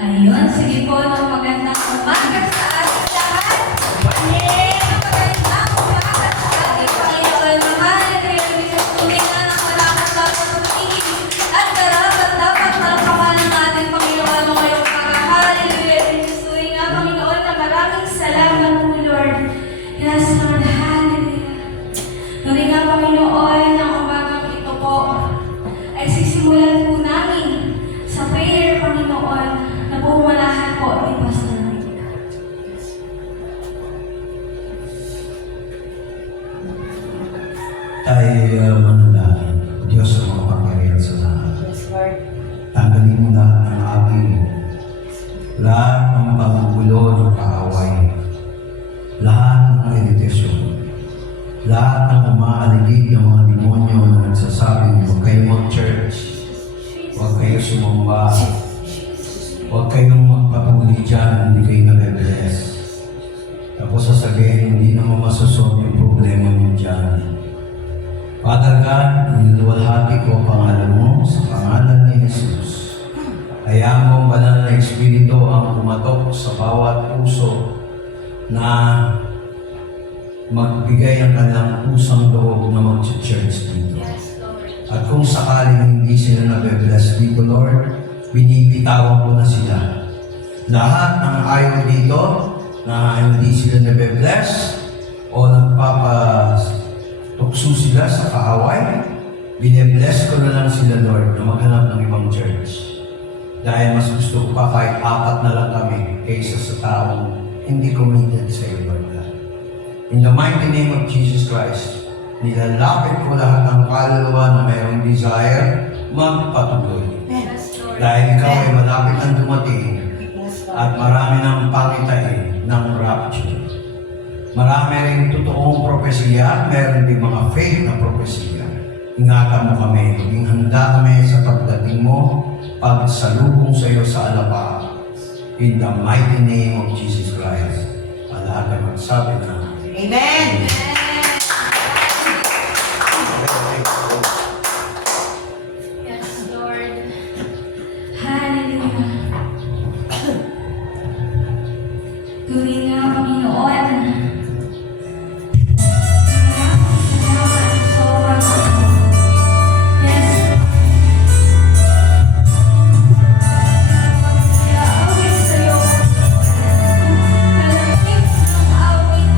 Ayun, sige po, ng magandang umaga sa ating lahat. Magandang umaga sa ating Panginoon mahal. Tuloy na ng malakot at pagpapigil at karapat dapat malakaman ng ating Panginoon ngayong pag-ahal. Tuloy nga, Panginoon, na maraming salamat po, Lord. Yes, Lord, hallelujah. Tuloy nga, Panginoon, ang umagang ito po ay sisimulan po namin sa prayer, Panginoon, na pumalahan po ni Pastor Rick. Tayo manalangin. Diyos ang makapangyarihan sa lahat. Yes, Lord. Tanggalin mo lahat ng aking lahat ng panggulo ng kaaway, lahat ng iritasyon, lahat ng umaaligid ng mga demonyo na nagsasabing huwag kayong mag-church, huwag kayo sumamba, huwag kayong magpatuloy dyan, hindi kayo nag-bless. Tapos sasabihin, hindi naman masasolve yung problema niyo dyan. Father God, niluwalhati ko ang pangalan mo sa pangalan ni Jesus. Hayaan mo ang banal na Espiritu ang pumatok sa bawat puso na magbigay ang kanilang pusang loob na mag-church dito. Yes, Lord. At kung sakaling hindi sila nabe-bless dito, Lord, binibitawan ko na sila. Lahat ng ayaw dito na hindi sila nabe-bless o nagpapatukso sila sa kaaway, bine-bless ko na lang sila, Lord, na maghanap ng ibang church. Dahil mas gusto ko pa kahit 4 na lang kami kaysa sa taong hindi committed sa iyo, Lord God. In the mighty name of Jesus Christ, nilalapit ko lahat ng kaluluwa na mayroong desire magpatuloy. Yes, Lord. Dahil ikaw ay malapit ang dumating at marami ng pangitain ng rapture. Marami rin totoong propesiya, meron din mga fake na propesiya. Ingatan mo kami, maging handa kami sa pagdating mo, pagsalubong sa iyo sa alapa. In the mighty name of Jesus Christ. Lahat ay magsabi na Amen. Yes, Lord. Hallelujah. Tuloy nga, Panginoon. Salamat, sobrang. Yes. Kaya awit sa'yo. Kalapit ng awit.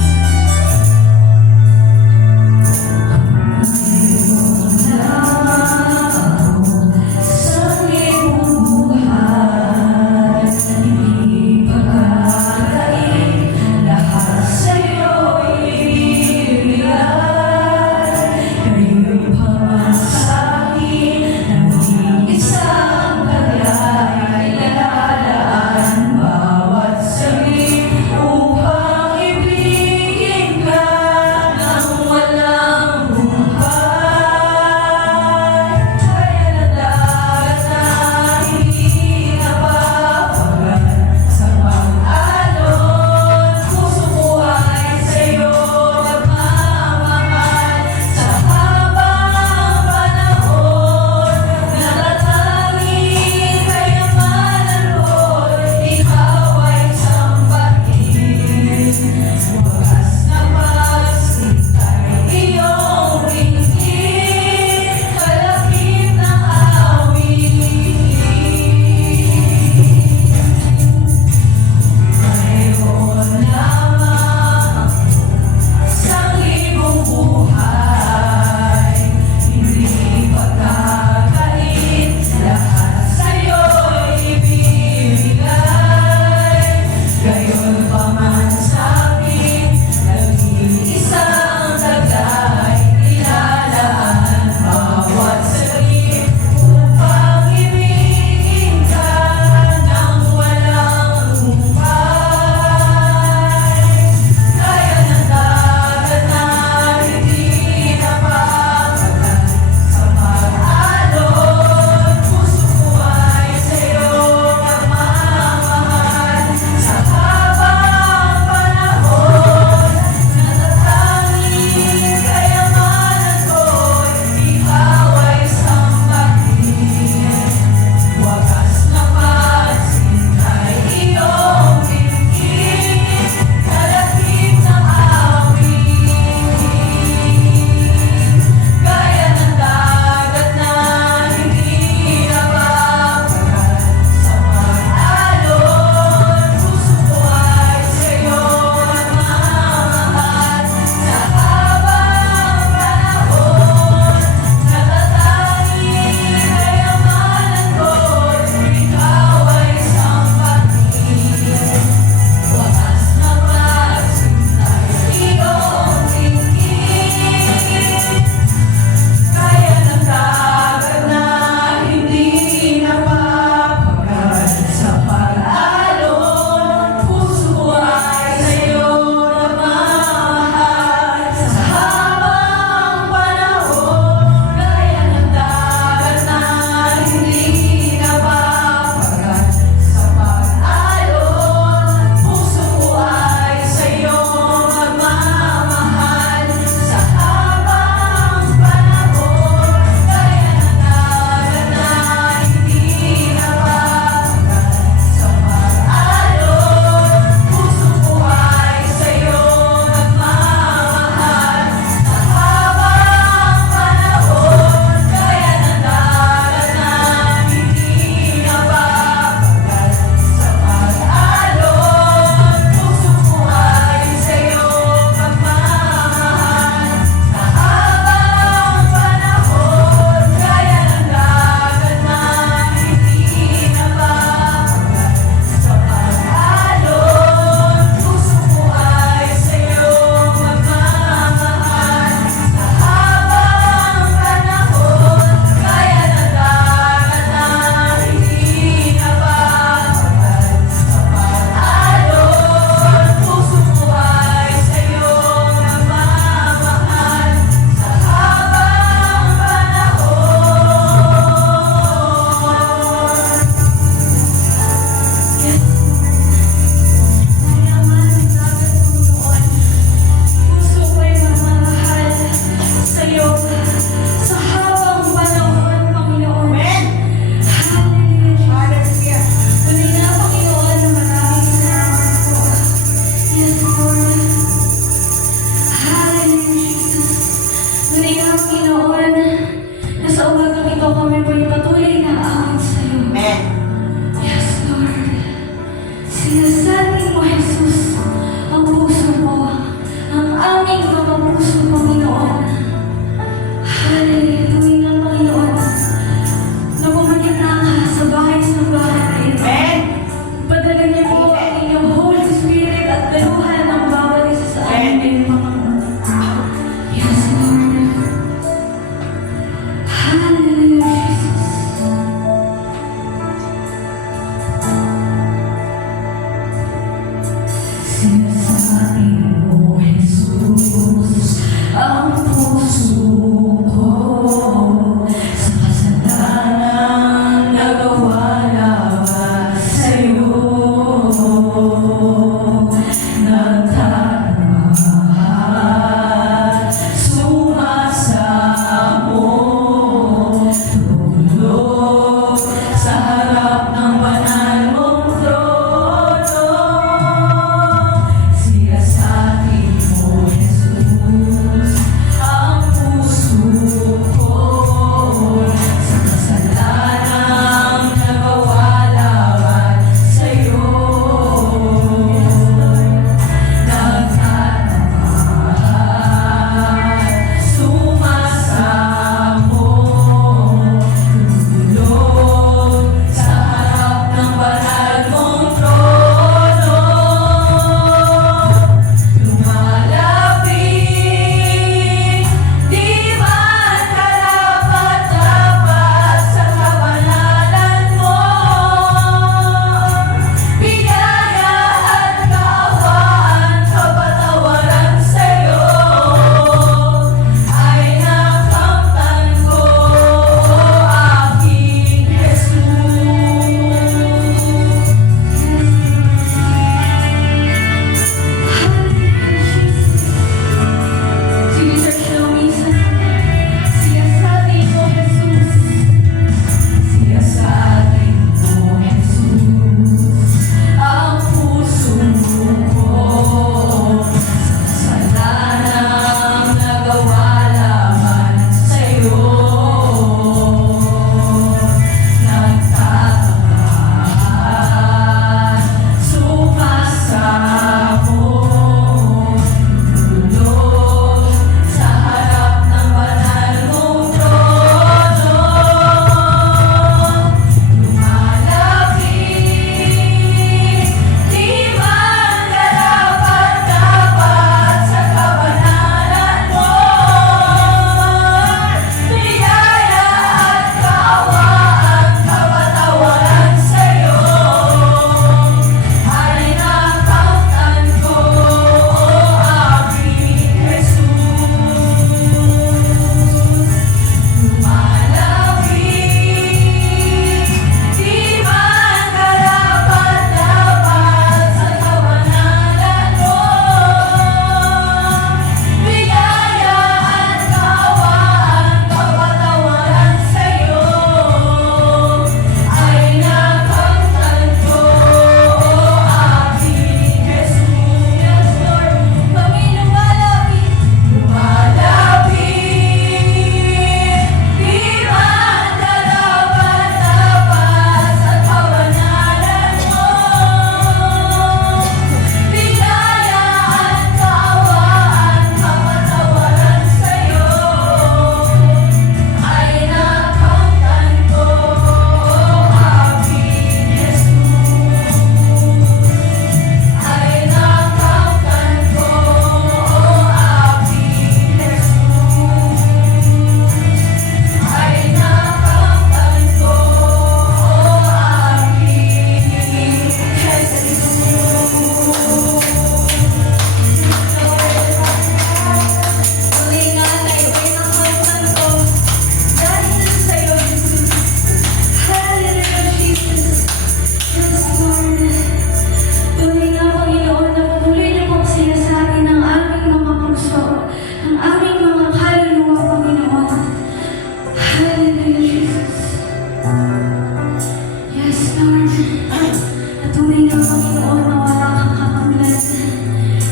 Tunay na Panginoon na walang kakatulad.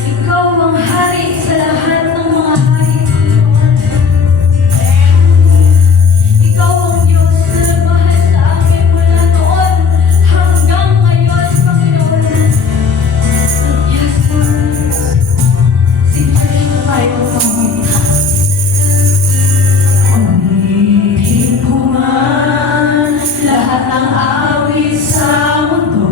Ikaw ang hari sa lahat ng mga hari, Panginoon. Ikaw ang Diyos na nagmahal sa akin mula noon hanggang ngayon, Panginoon. Yes, Lord. Simple na tayo, Panginoon. Ulitin ko man lahat ng awit sa mundo.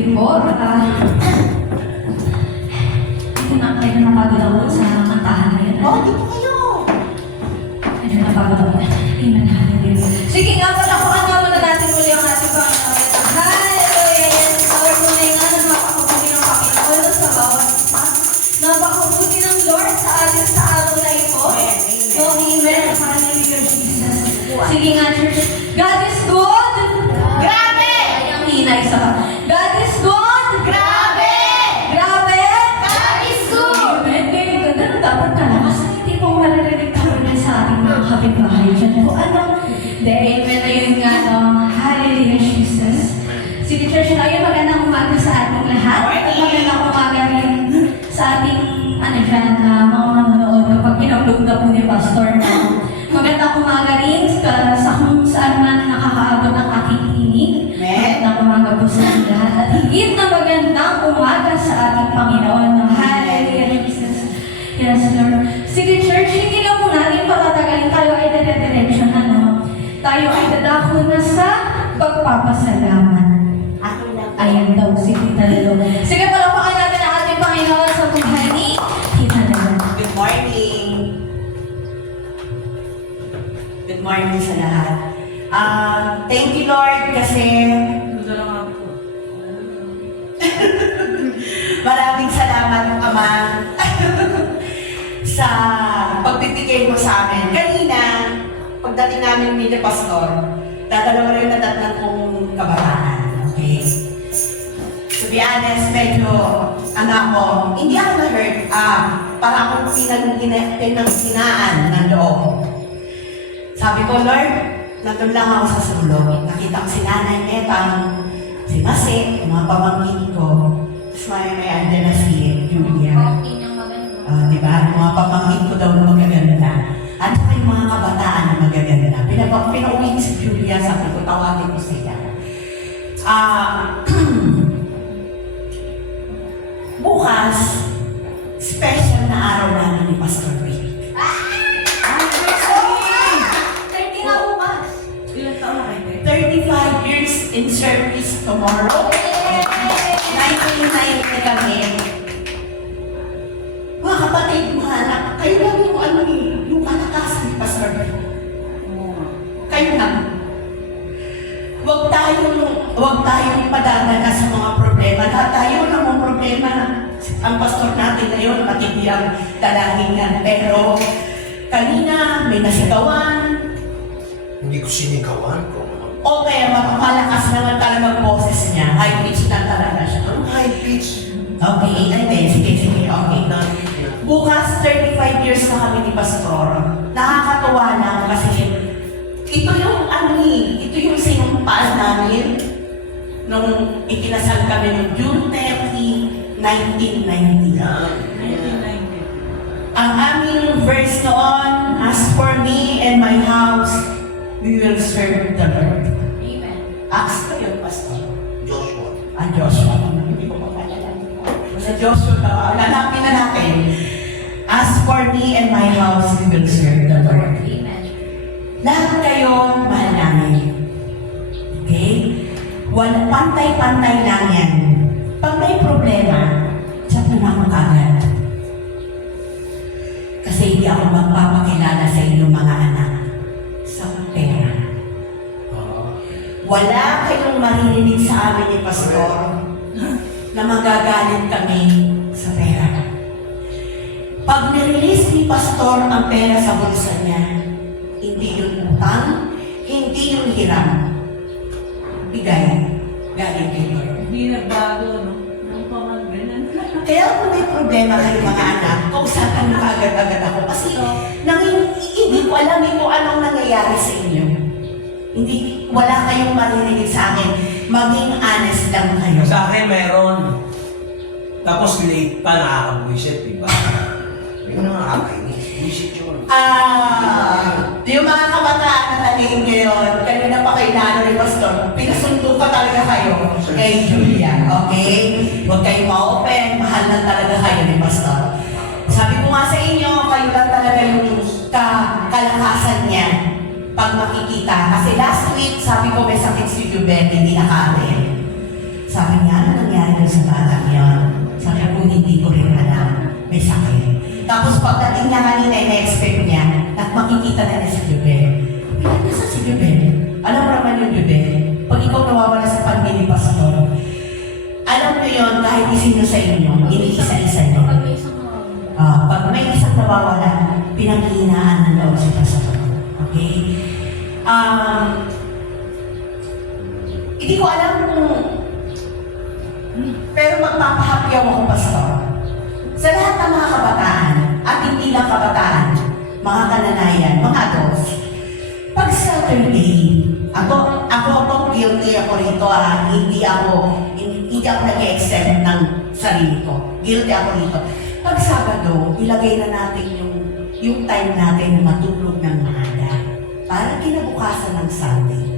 Sige po. Medyo napagod ako sa kantahan na yun. Dito kayo. Medyo napagod ako. Amen. Hallelujah. Sige nga, palakuan nga muna natin muli ang ating Panginoon. Hallelujah. Yes, Lord, muna nga na napakabuti ng Panginoon sa bawat isa. Napakabuti ng Lord sa atin sa araw na ito. So, amen. Hallelujah, Jesus. Sige nga, church. God is good. Grabe! Ay, ang hinay sa God is good. Grabe! Grabe. God is good! Amen. Kaya ganda na dapat ka lang. Kasi hindi po maririnig kami na sa ating mga kapitbahay dyan. Kung ano, amen na yun nga, no? Hallelujah, Jesus. Sige, church, ayun, magandang umaga sa ating lahat. At magandang umaga rin sa ating, mga manonood kapag pinag-load na po ni Pastor na. Magandang umaga rin sa kung saan man nakakaabot ang aking tinig. Magandang umaga po sa ating lahat. At higit na magandang umaga sa ating Panginoon. No? Hallelujah, Jesus. Yes, Lord. Sige, church, hindi na po natin patatagalin. Tayo ay dadiretso na, no? Tayo ay dadako na sa pagpapasalamat. Ayan daw, si Tita Lalo. Sige, palapakan natin ang ating Panginoon sa buhay ni Tita Lalo. Good morning. Good morning sa lahat. Thank you, Lord, kasi maraming salamat, Ama, sa pagbibigay mo sa amin. Kanina, pagdating namin ni Pastor, dadalawa rin na tatlong kong kabataan. Okay? To be honest, medyo, hindi ako na-hurt. Para akong pinaghinaan ng loob. Sabi ko, Lord, nandun lang ako sa sulok. Nakita ko si Nanay Metang, si Mase, mga pamangkin ko. Tapos may andyan na si Julia. Diba? Mga pamangkin ko daw na magaganda. At saka yung mga kabataan na magaganda. Pinauwi si Julia, sabi ko, tawagin ko siya. Bukas, special na araw namin ni Pastor Rick. 30 na bukas. Ilang taon na kayo? 35 years in service tomorrow. 1990 kami. Mga kapatid, mga anak, kayo lang yung kalakasan ni Pastor Rick. Kayo lang. Huwag tayong padadala sa mga problema. Lahat tayo namang problema. Ang pastor natin ngayon, matindi ang dalahingan. Pero kanina, may nasigawan. Hindi ko sinigawan ko. O kaya malakas naman talaga boses niya. High pitch na talaga siya. High pitch. Okay, sige. Okay. Bukas, 35 years na kami ni Pastor. Nakakatuwa lang kasi ito yung sinumpaan namin nung ikinasal kami noong June 30, 1990. Ang aming verse noon, as for me and my house, we will serve the Lord. Amen. Acts ko yun, Pastor. Joshua. Joshua. Hindi ko mapalalan. Sa Joshua, lalapin na natin. As for me and my house, we will serve the Lord. Amen. Lahat kayo, mahal namin. Okay? Pantay-pantay lang yan. Pag may problema, chat mo na ako agad. Kasi hindi ako magpapakilala sa inyong mga anak sa pera. Wala kayong maririnig sa amin ni Pastor na magagalit kami sa pera. Pag nirelease ni Pastor ang pera sa bulsa niya, hindi yung utang, hindi yung hiram. Bigay. Galing kay Lord. Hindi nagbago, no? Ang pamangganan. Kaya kung may problema kayo mga anak, kausapan mo agad-agad ako. Kasi hindi ko alam kung anong nangyayari sa inyo. Wala kayong maririnig sa akin. Maging honest lang kayo. Sa akin meron. Tapos late pa nakakabwisit, di ba? Yun ang nakakainis. Buwisit yun. Yung mga kabataan na nalingin ngayon, kanina pa kayo na ni Pastor, pinasundo pa talaga kayo kay Julia, okay? Huwag kayong ma-open, mahal lang talaga kayo ni Pastor. Sabi ko nga sa inyo, kayo lang talaga yung kalakasan niya pag makikita. Kasi last week, sabi ko may sakit si Jubel, hindi nakarin. Sabi niya, ano nangyari? may sakit. Tapos pagdating niya kanina, in-expect niya at makikita na niya si Jubel. Nasa si Jubel? Alam mo naman yung Jubel? Pag ikaw nawawala sa pamilya, Pastor, alam mo yun, kahit isino sa inyo, iniisa-isa nyo. Kapag may isang Pag may isang nawawala, pinanghihinaan ng loob si Pastor. Okay? Hindi ko alam kung... Pero magpapahappyaw ako, Pastor. Sa lahat ng mga kabataan, at hindi lang kabataan, mga kananayan, mga adults, pag Saturday, ako guilty ako rito, hindi ako nag-accept ng sarili ko. Guilty ako rito. Pag Sabado, ilagay na natin yung time natin na matulog ng maaga. Para kinabukasan ng Sunday,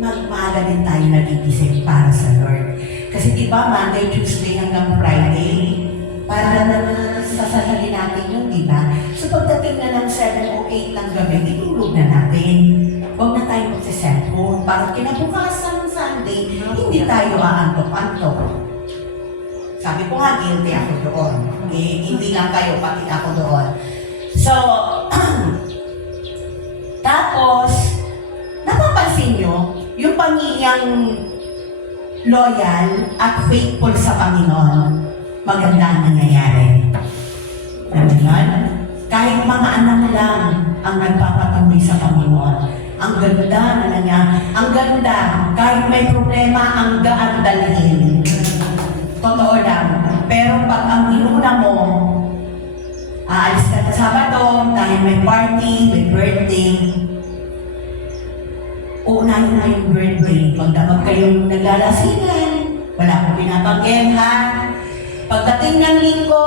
maaga din tayo nagigising para sa Lord. Kasi diba, Monday, Tuesday hanggang Friday, para na sasahali natin yun, diba? So pagdating na ng 7 o 8 ng gabi, itulog na natin. Huwag na tayo magsa-cellphone para kinabukasan ng Sunday, hindi tayo aantok-antok. Sabi ko nga, guilty ako doon. Okay? Hindi lang kayo, pati ako doon. So, tapos, napapansin nyo, yung pamilya loyal at faithful sa Panginoon, maganda ang nangyayari. Alam yun? Kahit mga anak lang ang nagpapatuloy sa Panginoon, ang ganda na nangyayari. Ang ganda, kahit may problema, ang gaan dalhin. Totoo lang. Pero pag ang inuna mo, aalis ka na Sabado, dahil may party, may birthday, uunahin na yung birthday. Pagdamag kayong naglalasingan, wala akong pinapagyenhan. Pagdating ng linggo,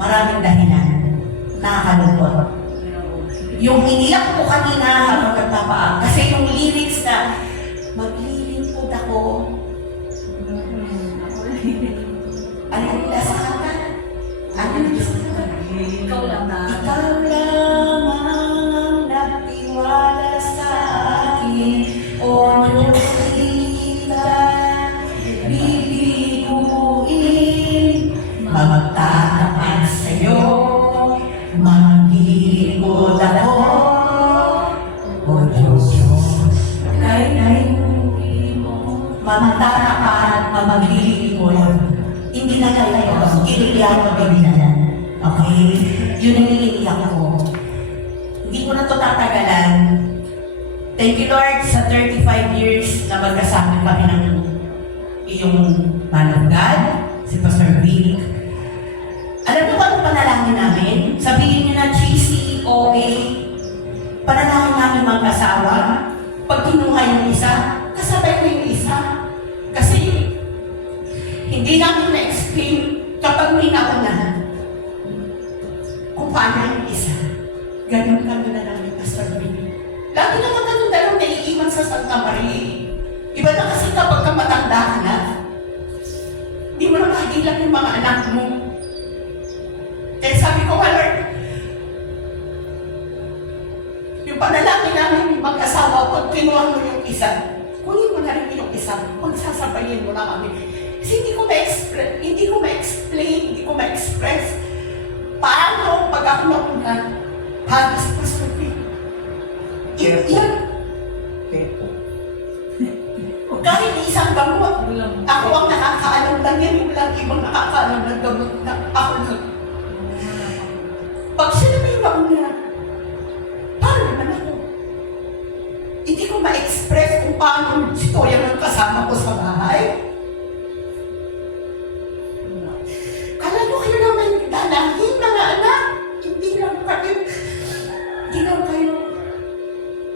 maraming dahilan. Nakakalungkot. Yung iniyak ko kanina habang nagpapaan, kasi yung lyrics na, maglilingkod ako. Ano yung nasa kanta? Ano yung nasa kanta? ikaw lang na. Ikaw lamang ang nagtiwala sa akin, O Diyos kita, bibiguin, magtatapat sa'yo, maglilingkod ako, O Diyos, kay magtatapat, maglilingkod. Hindi na kayo, iniiyak ko ganyan. Okay? Yun ang iniiyak ko. Hindi ko na ito tatagalan. Thank you, Lord, sa 35 years na magkasama kami ng iyong man of God, si Pastor Vic. Alam mo ba ang panalangin namin? Sabihin niyo na cheesy, okay. Panalangin namin mag-asawa. Pag kinuha yung isa, kasabay ko yung isa. Kasi hindi namin na-explain kapag may nauna kung paano yung isa. Ganun kami na namin, Pastor Vic. Lagi naman ganun dalawang naiiwan sa Santa Maria. Iba na kasi kapag ka matanda ka na, hindi mo na mahilang yung mga anak mo. Kaya sabi ko, Lord, yung panalangin namin yung mag-asawa, pag kinuha mo yung isa, kunin mo na rin yung isa, magsasabayin mo na kami. Kasi hindi ko ma-express paano pag ako nauna, halos pasukin. Yan. Kahit isang gamot, ako ang nakakaalam lang yan, walang ibang nakakaalam ng gamot na ako lang. Pag sila may mauna, paano naman ako? Hindi ko ma-express kung paano si Toya ng kasama ko sa bahay. Kala nyo kayo naman dalahin mga anak. Hindi lang kayo. Hindi lang kayo.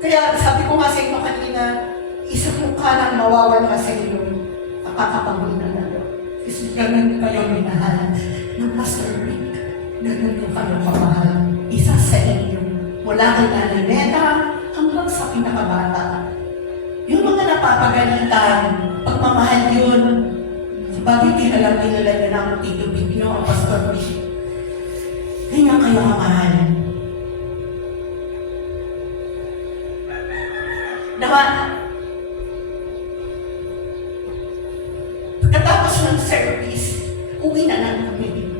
Kaya sabi ko nga sa inyo kanina, isang mukha lang mawawala sa inyo. Nakakapanggol na lalo. Kasi ganun kayo minahal ng Pastor Rick. Ganun kayo kamahal. Isa sa inyo. Mula kay Nanay Neta hanggang sa pinakabata. Yung mga napapagalitan, pagmamahal yun. Bakit kilala na ng Tito Bigno ang Pastor Rick? Ganyan kayo kamahal. Naman, pagkatapos ng service, uwi na lang kami.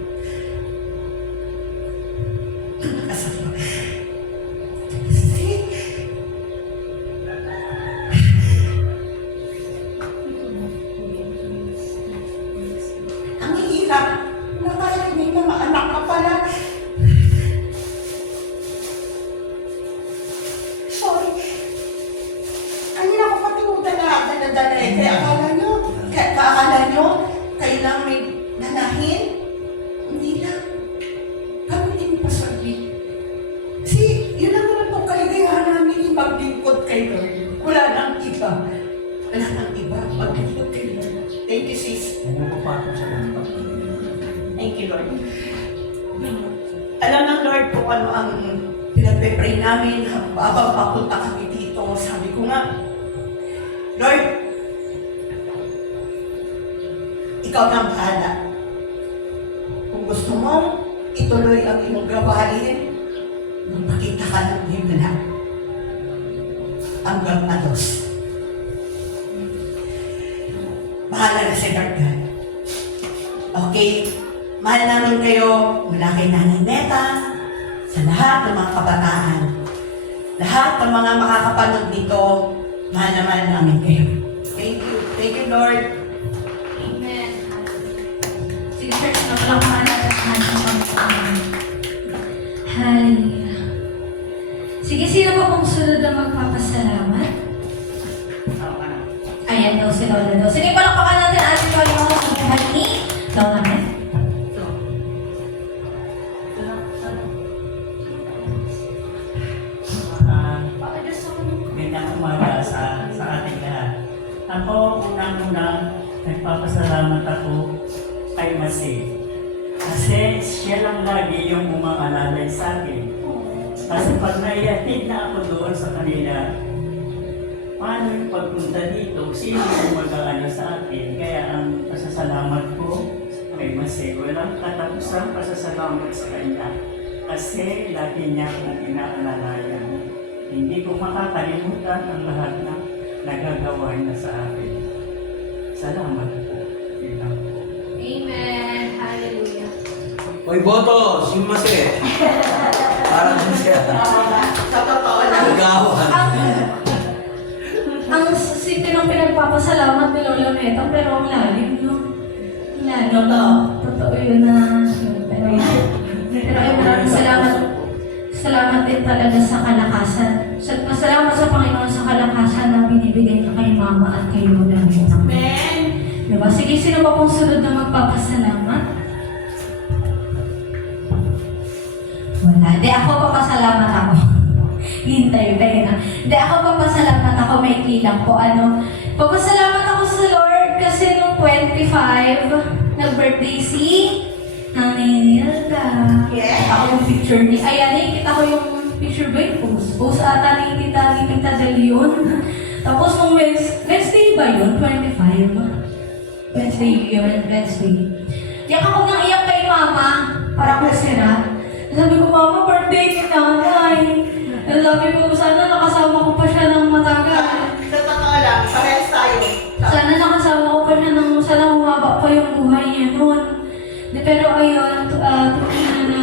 nakarinig na mga anak ka pala. Sorry. Kanina ko pati dala eh. Kaya akala nyo, kayo lang may nanahin? Hindi lang. Kami din pasabi. Kasi yun lang naman po kaligayahan namin yung maglingkod kay Lord. Wala nang iba. Wala nang iba. Maglingkod kay Lord. Thank you, sis. Pumapapasok sa mga. Thank you, Lord. Alam ng Lord kung ano ang pinagpe-pray namin habang papunta kami dito. Sabi ko nga, Lord, ikaw na ang bahala. Kung gusto mo, ituloy ang iyong gawain, magpakita ka ng himla. Hanggang ados. Bahala na si Lord God. Okay? Mahal namin kayo mula kay Nanay Neta, sa lahat ng mga kabataan. Lahat ng mga makakapanood nito, mahal na mahal namin kayo. Thank you. Thank you, Lord. Amen. Sige, church, napalakpakan natin ang ating Panginoon. Hallelujah. Sige, sino pa pong sunod na magpapasalamat? Ayan daw si Lola daw. Sige, palakpakan natin ang ating Panginoon sa buhay ni Lola Met. Magandang umaga sa ating lahat. Ako, unang-unang nagpapasalamat ako kay Masi. Kasi siya lang lagi yung umaalalay sa akin. Kasi pag naiatid na ako doon sa kanila, paano yung pagpunta dito? Sino yung mag-aano sa akin? Kaya ang pasasalamat ko kay Masi, walang katapusang pasasalamat sa kanya. Kasi lagi niya akong inaalalayan. Hindi ko makakalimutan ang lahat na nagagawa niya sa akin. Salamat po. Yun lang po. Amen. Hallelujah. Hoy, boto! Si Mase! Parang siya. Sa totoo lang. Nagawan. Ang simple ng pinagpapasalamat ni Lola Meta, pero ang lalim, no? Ang lalim. Totoo yun na. Pero ay maraming salamat. Salamat din talaga sa kalakasan. Salamat sa Panginoon sa kalakasan na binibigay niya kay Mama at kay Lola Meta. Amen. Diba? Sige, sino pa pong sunod na magpapasalamat? Wala. Di ako papasalamat ako. Hintay tayo na. Di ako papasalamat ako. May kilang po. Papasalamat ako sa Lord kasi nung 25, nag-birthday si Nanay Nilda. Yes. Ako yung picture ni... Ayan, nakikita ko yung picture ba yung post? Post ata ni Tita De Leon. Tapos nung Wednesday ba yun? 25? Wednesday yun, Wednesday. Iyak ako nang iyak kay Mama. Para ko sira. Sabi ko, Mama, birthday ni Nanay. Sabi ko, sana nakasama ko pa siya ng matagal. Sa totoo lang, parehas tayo. Sana nakasama ko pa siya ng... Sana humaba pa yung buhay niya noon. Pero ayun, tuloy na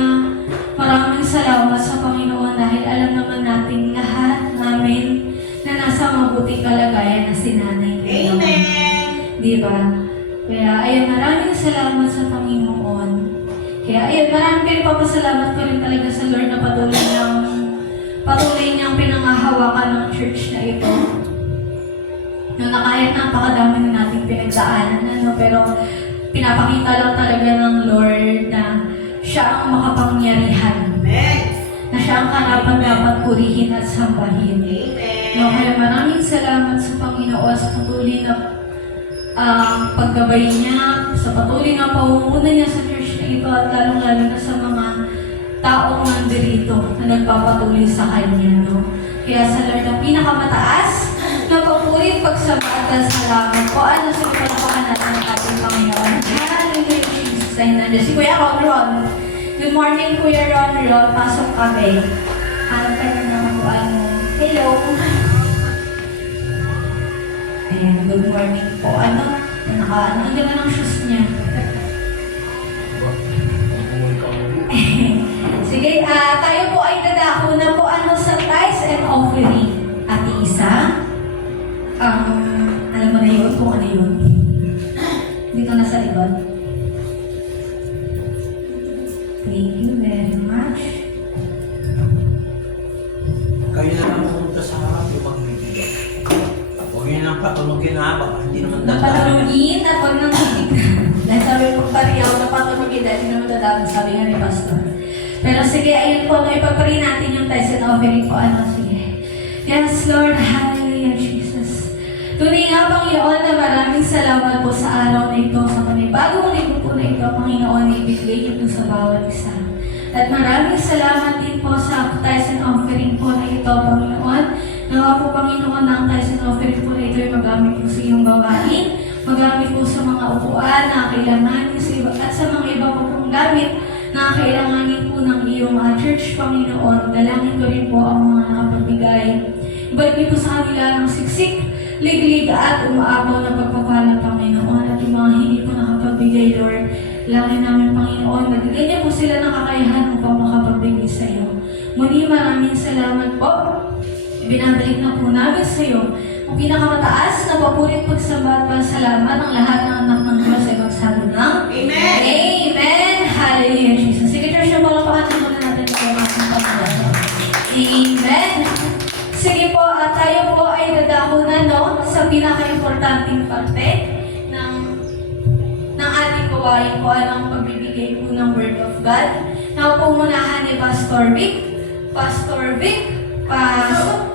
maraming salamat sa Panginoon dahil alam naman natin lahat namin na nasa mabuting kalagayan na si Nanay. Amen. Di ba? Kaya ayun, maraming salamat sa Panginoon. Kaya ayun, maraming pinapapasalamat ko rin talaga sa Lord na patuloy niyang pinangahawakan ng church na ito. Na kahit napakadami na nating pinagdaanan, pero pinapakita lang talaga ng Lord na siya ang makapangyarihan. Amen. Na siya ang karapat-dapat purihin at sambahin. Amen. No, kaya maraming salamat sa Panginoon sa patuloy na paggabay niya, sa patuloy na pamumuna niya sa church na ito at lalong-lalo na sa mga taong nandirito na nagpapatuloy sa Kanya. No? Kaya sa Lord ang pinakamataas na papurit pagsama at salamat po. Sa pagpapakanan natin ang ating Panginoon. Hallelujah, Jesus. Ay nandiyan. Si Kuya Ron. Good morning, Kuya Ron. Pasok kami. Hanap ka na naman po. Hello. Ayan, good morning po. Ang ganda ng shoes niya. Sige, tayo po ay dadako na po sa tithes and offering. Ate Isa, alam mo na yun kung ano yun. Dito na sa likod. Ayan, good morning po. Ate Isa, alam mo na yun kung ano yun. Dito na sa likod. Sige, tayo po ay dadako na po sa tithes and offering. Ate Isa, alam mo na yun kung ano yun. Dito na sa likod. Ayan, good morning po. Ate Isa, alam mo na yun kung ano yun. Dito na sa likod. dami, sabi nga ni Pastor. Pero sige, ayun po, no, ipag-pray natin yung tithes and offering po. Ano, sige. Yes, Lord, hallelujah, Jesus. Tunay nga, Panginoon, na maraming salamat po sa araw na ito, sa panibagong linggo po na ito, Panginoon, na ibigay niyo po sa bawat isa. At maraming salamat din po sa tithes and offering po na ito, Panginoon. Nawa po, Panginoon, na ang tithes and offering po na ito ay magamit po sa iyong gawain, magamit po sa mga upuan na kailanganin at sa mga iba po pong gamit na kailanganin po ng iyong church, Panginoon. Dalangin ko rin po ang mga nakapagbigay. Ibalik niyo po sa kanila ng siksik, liglig at umaapaw na pagpapala, Panginoon. At yung mga hindi po nakapagbigay, Lord, langin namin, Panginoon, nagigay niya po sila ng kakayahan upang makapagbigay sa iyo. Muli, maraming salamat po. Binabalik na po namin sa iyo ang pinakamataas na papurit pagsamba at pasalamat ng lahat ng anak ng Diyos ay magsabi ng Amen! Amen! Hallelujah, Jesus. Sige, church, yung palapakanan muna natin ang ating Panginoon. Amen! Sige po, at tayo po ay dadako na, no, sa pinaka-importanting parte ng ating gawain po, ang pagbibigay po ng Word of God. Na po munahan ni Pastor Vic. Pastor Vic, Pastor